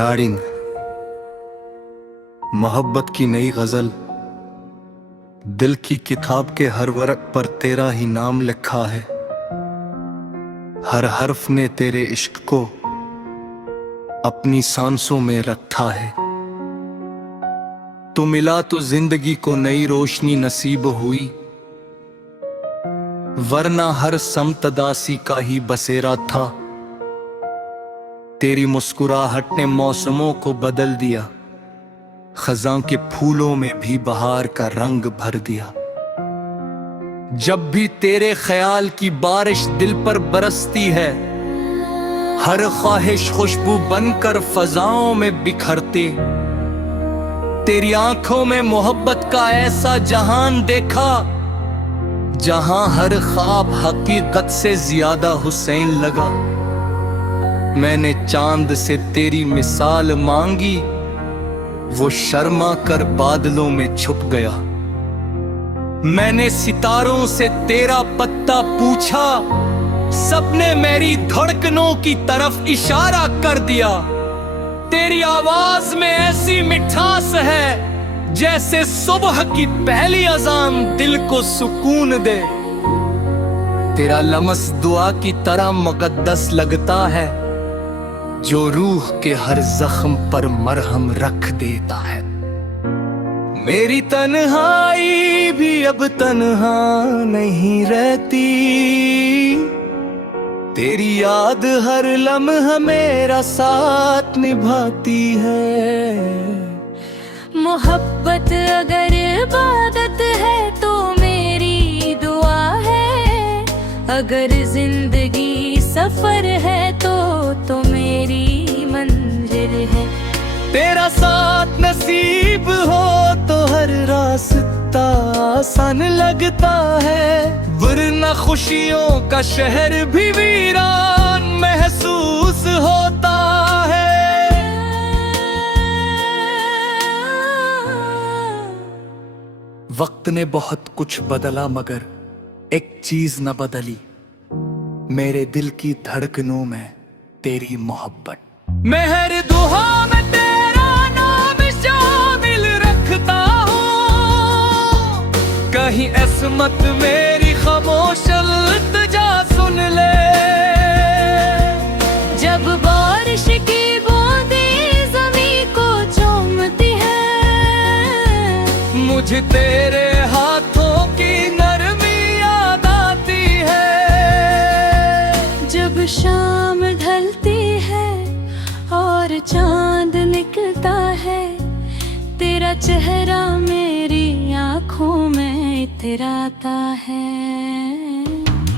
Riding मोहब्बत की नई गजल। दिल की किताब के हर वर्क पर तेरा ही नाम लिखा है। हर हर्फ ने तेरे इश्क को अपनी सांसों में रखा है। तू मिला तो जिंदगी को नई रोशनी नसीब हुई, वरना हर समतदासी का ही बसेरा था। तेरी मुस्कुराहट ने मौसमों को बदल दिया, खजां के फूलों में भी बहार का रंग भर दिया। जब भी तेरे ख्याल की बारिश दिल पर बरसती है, हर ख्वाहिश खुशबू बनकर फजाओं में बिखरती। तेरी आंखों में मोहब्बत का ऐसा जहान देखा, जहां हर ख्वाब हकीकत से ज्यादा हुसैन लगा। मैंने चांद से तेरी मिसाल मांगी, वो शर्मा कर बादलों में छुप गया। मैंने सितारों से तेरा पत्ता पूछा, सबने मेरी धड़कनों की तरफ इशारा कर दिया। तेरी आवाज में ऐसी मिठास है, जैसे सुबह की पहली अजान दिल को सुकून दे। तेरा लम्स दुआ की तरह मुकद्दस लगता है, जो रूह के हर जख्म पर मरहम रख देता है। मेरी तन्हाई भी अब तन्हा नहीं रहती, तेरी याद हर लम्हा मेरा साथ निभाती है। मोहब्बत अगर इबादत है तो मेरी दुआ है, अगर जिंदगी सफर है तो मेरी मंजिल है। तेरा साथ नसीब हो तो हर रास्ता आसान लगता है, वरना खुशियों का शहर भी वीरान महसूस होता है। वक्त ने बहुत कुछ बदला मगर एक चीज न बदली, मेरे दिल की धड़कनों में तेरी मोहब्बत। मैं हर दुआ में तेरा नाम शामिल रखता हूँ, कहीं इसमत मेरी खामोश इल्तिजा सुन ले। जब बारिश की बूंदें ज़मीं को चूमती है, मुझे तेरे हाथों की नरमी याद आती है। जब शाम ढलती है और चांद निकलता है, तेरा चेहरा मेरी आंखों में इतराता है।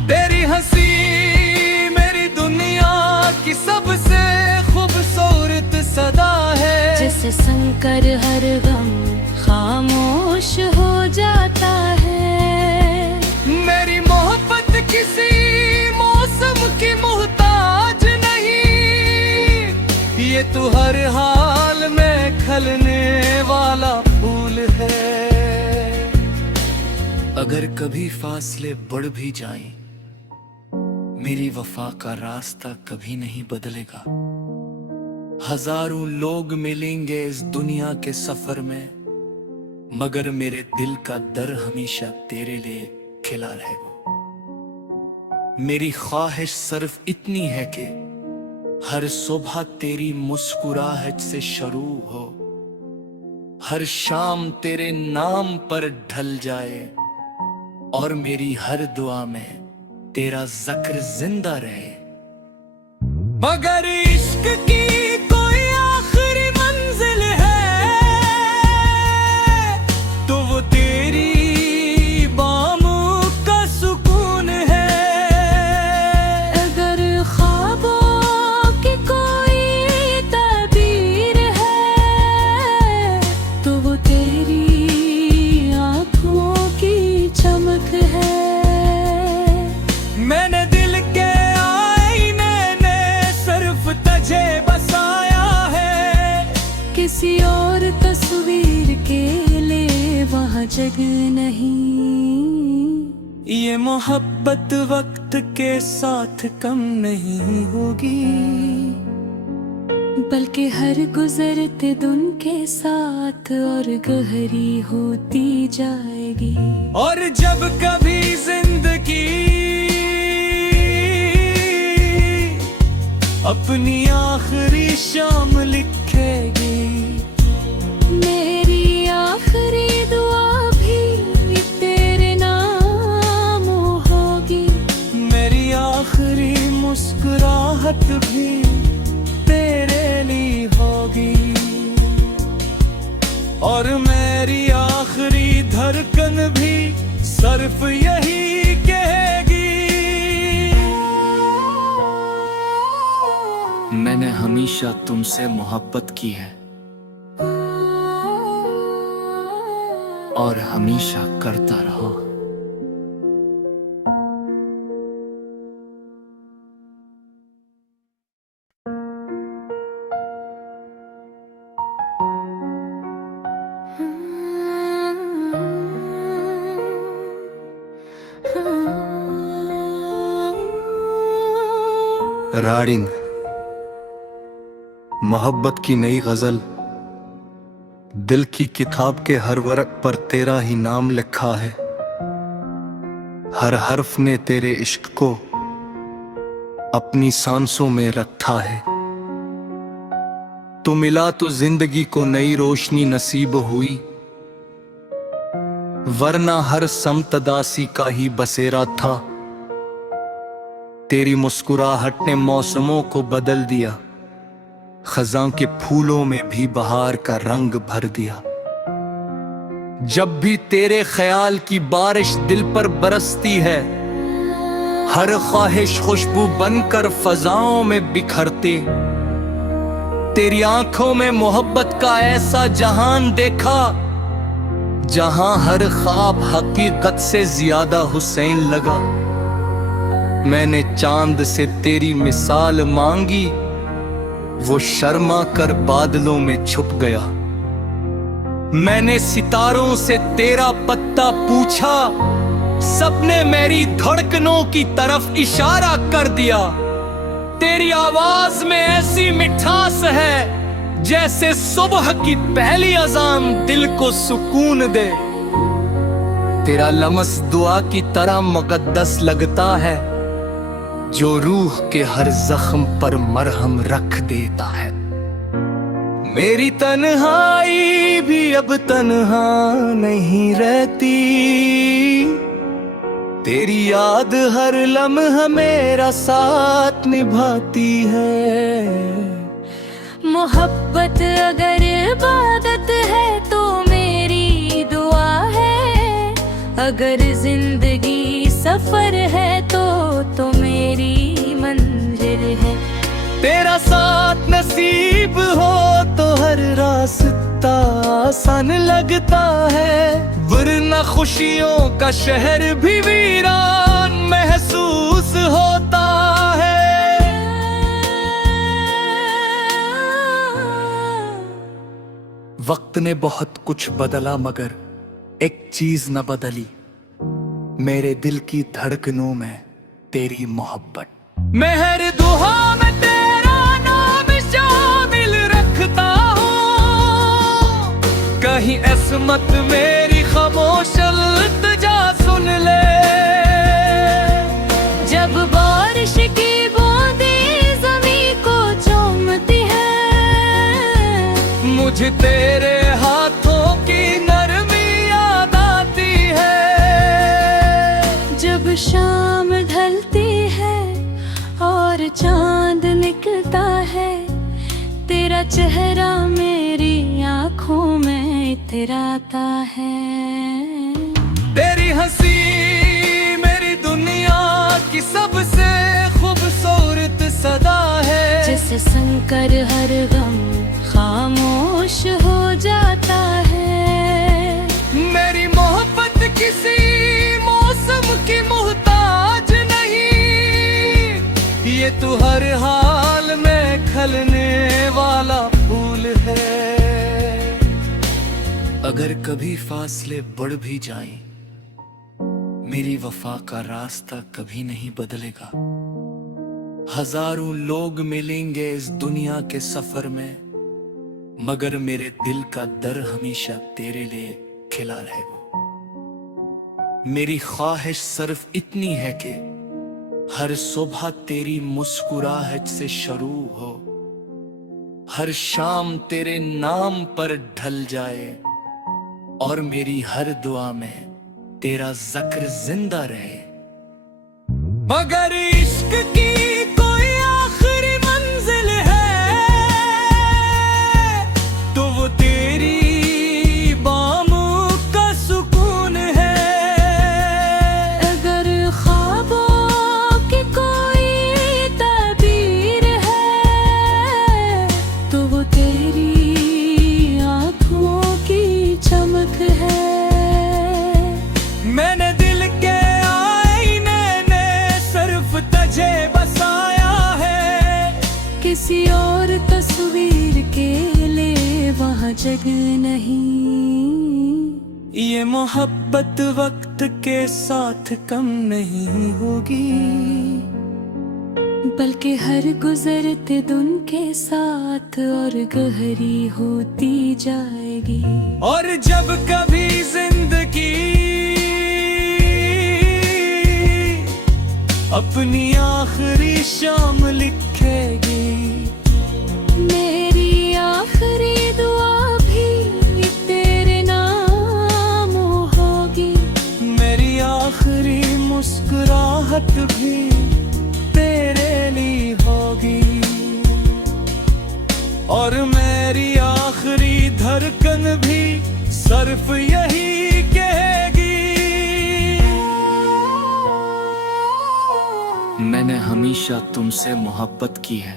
तेरी हंसी मेरी दुनिया की सबसे खूबसूरत सदा है, जिसे सुनकर हर गम खामोश हो जाता है। मेरी मोहब्बत किसी मौसम की मोहताज नहीं, ये तू हर हाल में खिलने वाला फूल है। अगर कभी फासले बढ़ भी जाएं, मेरी वफा का रास्ता कभी नहीं बदलेगा। हजारों लोग मिलेंगे इस दुनिया के सफर में, मगर मेरे दिल का दर हमेशा तेरे लिए खिला रहेगा। मेरी ख्वाहिश सिर्फ इतनी है कि हर सुबह तेरी मुस्कुराहट से शुरू हो, हर शाम तेरे नाम पर ढल जाए, और मेरी हर दुआ में तेरा जिक्र जिंदा रहे। मगर इश्क की कोई आखिरी मंजिल है, तो वो तेरी बाहों का सुकून है। अगर ख्वाबों की कोई ताबीर है, तो वो तेरी आंखों की चमक है। मैंने दिल के आईने ने सिर्फ तुझे बसाया है, किसी और तस्वीर के लिए वहाँ जगह नहीं। ये मोहब्बत वक्त के साथ कम नहीं होगी, बल्कि हर गुजरते दिन के साथ और गहरी होती जाएगी। और जब कभी जिंदगी अपनी आखिरी शाम लिखेगी, मेरी आखिरी दुआ भी तेरे नाम होगी, मेरी आखिरी मुस्कुराहट भी तेरे लिए होगी, और मेरी आखिरी धड़कन भी सिर्फ यही कहेगी, मैंने हमेशा तुमसे मोहब्बत की है और हमेशा करता रहो। राडिंग मोहब्बत की नई गजल, दिल की किताब के हर वर्क पर तेरा ही नाम लिखा है, हर हर्फ ने तेरे इश्क को अपनी सांसों में रखा है। तू मिला तो जिंदगी को नई रोशनी नसीब हुई, वरना हर समत दासी का ही बसेरा था। तेरी मुस्कुराहट ने मौसमों को बदल दिया, खजां के फूलों में भी बहार का रंग भर दिया। जब भी तेरे ख्याल की बारिश दिल पर बरसती है, हर ख्वाहिश खुशबू बनकर फजाओं में बिखरते। तेरी आंखों में मोहब्बत का ऐसा जहान देखा, जहां हर ख्वाब हकीकत से ज्यादा हुसैन लगा। मैंने चांद से तेरी मिसाल मांगी, वो शर्मा कर बादलों में छुप गया। मैंने सितारों से तेरा पत्ता पूछा, सबने मेरी धड़कनों की तरफ इशारा कर दिया। तेरी आवाज में ऐसी मिठास है, जैसे सुबह की पहली अजान दिल को सुकून दे। तेरा लम्स दुआ की तरह मुकद्दस लगता है, जो रूह के हर जख्म पर मरहम रख देता है। मेरी तन्हाई भी अब तन्हा नहीं रहती, तेरी याद हर लम्हा मेरा साथ निभाती है। मोहब्बत अगर इबादत है तो मेरी दुआ है, अगर जिंदगी सफर है तो मेरी मंजिल है। तेरा साथ नसीब हो तो हर रास्ता आसान लगता है, वरना खुशियों का शहर भी वीरान महसूस होता है। वक्त ने बहुत कुछ बदला मगर एक चीज न बदली, मेरे दिल की धड़कनों में तेरी मोहब्बत। मैं हर दुआ में तेरा नाम शामिल रखता हूँ, कहीं इसमत मेरी खामोश इल्तिजा सुन ले। जब बारिश की बूंदें ज़मीं को चूमती है, मुझे तेरे हाथों की नरमी याद आती है। जब शाम ढलती है और चांद निकलता है, तेरा चेहरा मेरी आंखों में इतराता है। तेरी हंसी मेरी दुनिया की सबसे खूबसूरत सदा है, जिसे सुनकर हर गम खामोश हो जाता है। मेरी मोहब्बत किसी मौसम की मोहताज नहीं, ये तू हर हाल में खिलने वाला फूल है। अगर कभी फासले बढ़ भी जाएं, मेरी वफा का रास्ता कभी नहीं बदलेगा। हजारों लोग मिलेंगे इस दुनिया के सफर में, मगर मेरे दिल का दर हमेशा तेरे लिए खिला रहेगा। मेरी ख्वाहिश सिर्फ इतनी है कि हर सुबह तेरी मुस्कुराहट से शुरू हो, हर शाम तेरे नाम पर ढल जाए और मेरी हर दुआ में तेरा जिक्र जिंदा रहे। मगर इश्क की कोई आखिरी मंजिल है तो वो तेरी बाहों का सुकून है। अगर ख्वाबों की कोई ताबीर है तो वो तेरी आंखों की चमक है। मैंने दिल के आईने ने सिर्फ तुझे बसाया है, किसी और तस्वीर के लिए वहाँ जगह नहीं। ये मोहब्बत वक्त के साथ कम नहीं होगी, बल्कि हर गुजरते दिन के साथ और गहरी होती जाएगी। और जब कभी जिंदगी अपनी आखिरी शाम लिखेगी, मेरी आखिरी दुआ भी तेरे नाम होगी। मेरी आखिरी मुस्कुराहट भी तेरे लिए होगी, और मेरी आखिरी धड़कन भी सिर्फ यही कहेगी। मैंने हमेशा तुमसे मोहब्बत की है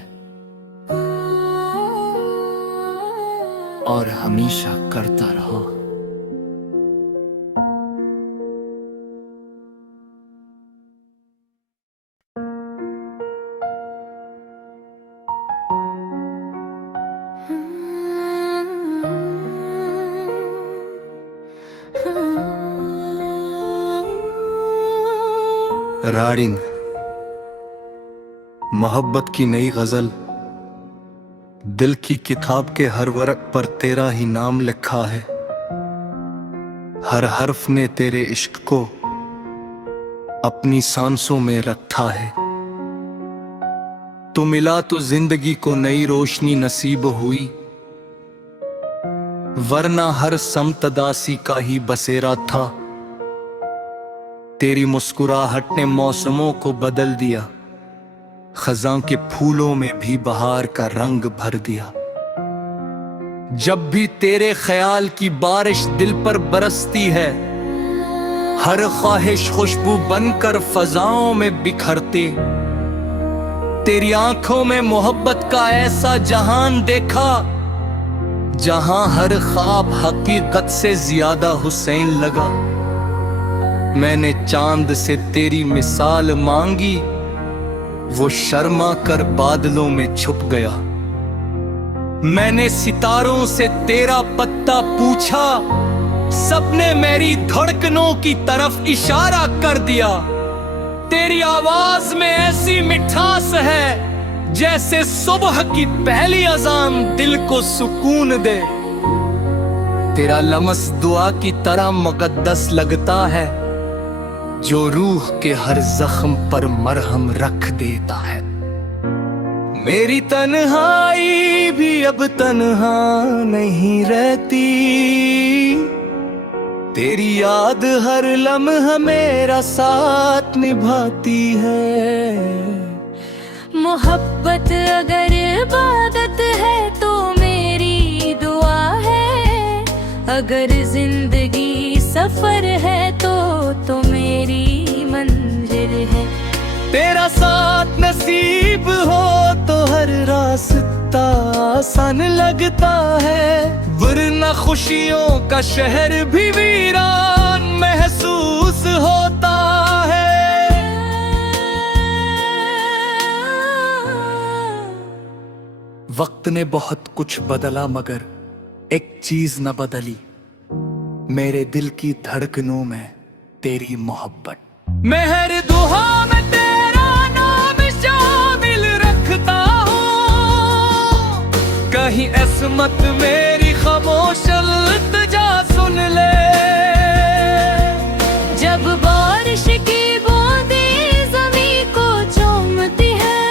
और हमेशा करता रहा। राडिंग मोहब्बत की नई गजल, दिल की किताब के हर वर्क पर तेरा ही नाम लिखा है। हर हर्फ ने तेरे इश्क को अपनी सांसों में रखा है। तू मिला तो जिंदगी को नई रोशनी नसीब हुई, वरना हर समत दासी का ही बसेरा था। तेरी मुस्कुराहट ने मौसमों को बदल दिया, खजां के फूलों में भी बहार का रंग भर दिया। जब भी तेरे ख्याल की बारिश दिल पर बरसती है, हर ख्वाहिश खुशबू बनकर फजाओं में बिखरती। तेरी आंखों में मोहब्बत का ऐसा जहान देखा, जहां हर ख्वाब हकीकत से ज्यादा हुसैन लगा। मैंने चांद से तेरी मिसाल मांगी, वो शर्मा कर बादलों में छुप गया। मैंने सितारों से तेरा पत्ता पूछा, सबने मेरी धड़कनों की तरफ इशारा कर दिया। तेरी आवाज में ऐसी मिठास है जैसे सुबह की पहली अजान दिल को सुकून दे। तेरा लम्स दुआ की तरह मुकद्दस लगता है, जो रूह के हर जख्म पर मरहम रख देता है। मेरी तन्हाई भी अब तन्हा नहीं रहती, तेरी याद हर लम्हा मेरा साथ निभाती है। मोहब्बत अगर इबादत है तो मेरी दुआ है, अगर जिंदगी सफर है तो मेरी मंजिल है। तेरा साथ नसीब हो तो हर रास्ता आसान लगता है, वरना खुशियों का शहर भी वीरान महसूस होता है। वक्त ने बहुत कुछ बदला मगर एक चीज न बदली, मेरे दिल की धड़कनों में तेरी मोहब्बत। मैं हर दुआ में तेरा नाम शामिल कहीं इसमत मेरी खामोश इल्तिजा सुन ले। जब बारिश की बूंदें ज़मीं को चूमती है,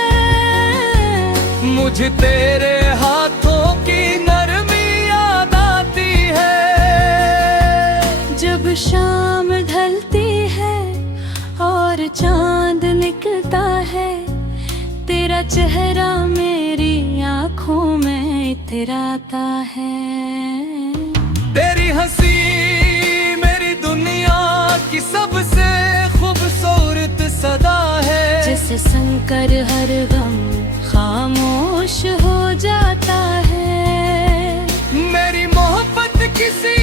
मुझे तेरे हाथों की नरमी याद आती है। जब शाम ढलती है और चांद निकलता है, तेरा चेहरा मेरी आँखों में इतराता है। तेरी हंसी मेरी दुनिया की सबसे खूबसूरत सदा है, जिसे सुनकर हर गम खामोश हो जाता है। मेरी मोहब्बत किसी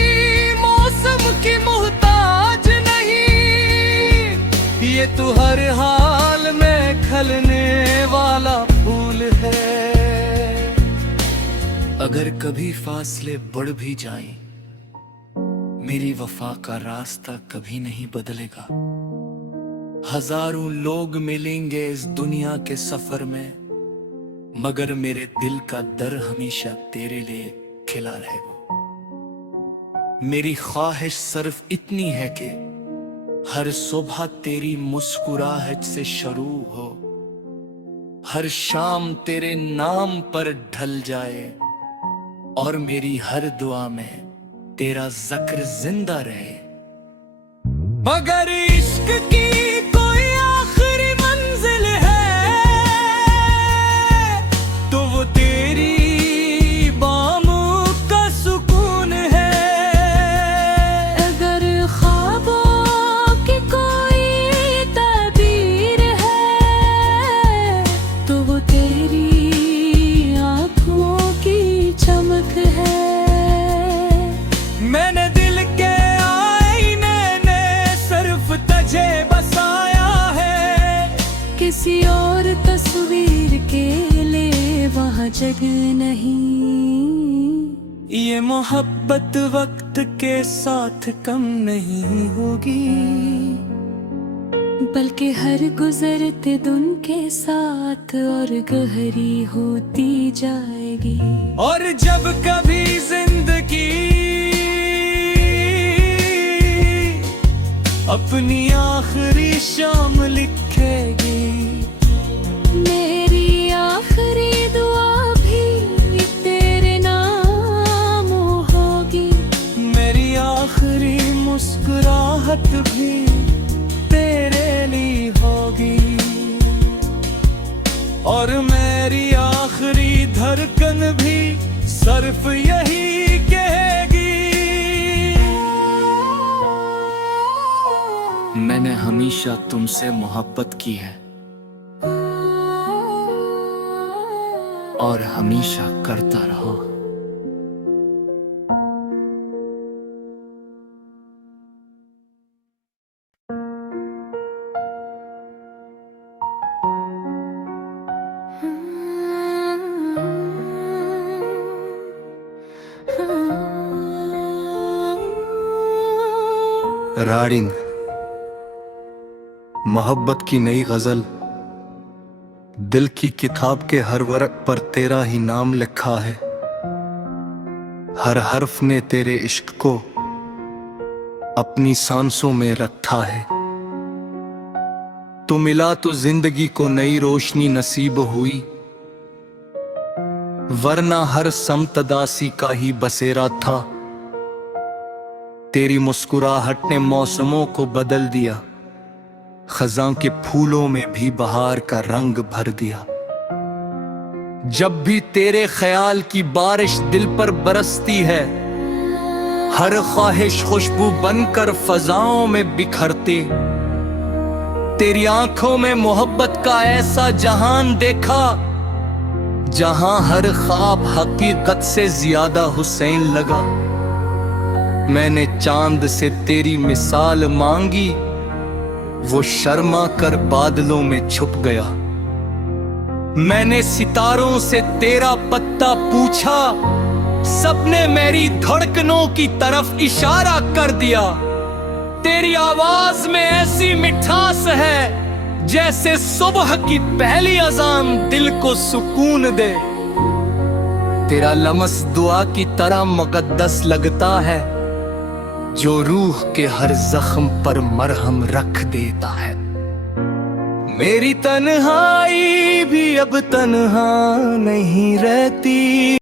मौसम की मोहताज नहीं, ये तू हर हाल में खिलने वाला फूल है। अगर कभी फासले बढ़ भी जाएं, मेरी वफा का रास्ता कभी नहीं बदलेगा। हजारों लोग मिलेंगे इस दुनिया के सफर में, मगर मेरे दिल का दर हमेशा तेरे लिए खिला रहेगा। मेरी ख्वाहिश सिर्फ इतनी है कि हर सुबह तेरी मुस्कुराहट से शुरू हो, हर शाम तेरे नाम पर ढल जाए, और मेरी हर दुआ में तेरा जिक्र जिंदा रहे। मगर इश्क की कोई आखिरी मंजिल है, तो वो तेरी बाहों का सुकून है। अगर ख्वाबों की कोई ताबीर है, तो वो तेरी आँखों की चमक है। मैंने दिल के आईने ने सिर्फ तुझे बसाया है, किसी और तस्वीर के लिए वहाँ जगह नहीं। ये मोहब्बत वक्त के साथ कम नहीं होगी, बल्कि हर गुजरते दिन के साथ और गहरी होती जाएगी। और जब कभी जिंदगी अपनी आखिरी शाम लिखेगी, मेरी आखिरी दुआ भी तेरे नाम होगी। मेरी आखिरी मुस्कुराहट भी तेरे लिए होगी, और मेरी आखिरी धड़कन भी सिर्फ यही कहेगी। मैंने हमेशा तुमसे मोहब्बत की है और हमेशा करता रहो। राडिंग मोहब्बत की नई गजल, दिल की किताब के हर वर्क पर तेरा ही नाम लिखा है। हर हर्फ ने तेरे इश्क को अपनी सांसों में रखा है। तू मिला तो जिंदगी को नई रोशनी नसीब हुई, वरना हर समतदासी का ही बसेरा था। तेरी मुस्कुराहट ने मौसमों को बदल दिया, खजां के फूलों में भी बहार का रंग भर दिया। जब भी तेरे ख्याल की बारिश दिल पर बरसती है, हर ख्वाहिश खुशबू बनकर फजाओं में बिखरते। तेरी आंखों में मोहब्बत का ऐसा जहान देखा, जहां हर ख्वाब हकीकत से ज्यादा हुसैन लगा। मैंने चांद से तेरी मिसाल मांगी, वो शर्मा कर बादलों में छुप गया। मैंने सितारों से तेरा पत्ता पूछा, सबने मेरी धड़कनों की तरफ इशारा कर दिया। तेरी आवाज में ऐसी मिठास है, जैसे सुबह की पहली अजान दिल को सुकून दे। तेरा लमस दुआ की तरह मुकद्दस लगता है, जो रूह के हर जख्म पर मरहम रख देता है। मेरी तन्हाई भी अब तन्हा नहीं रहती।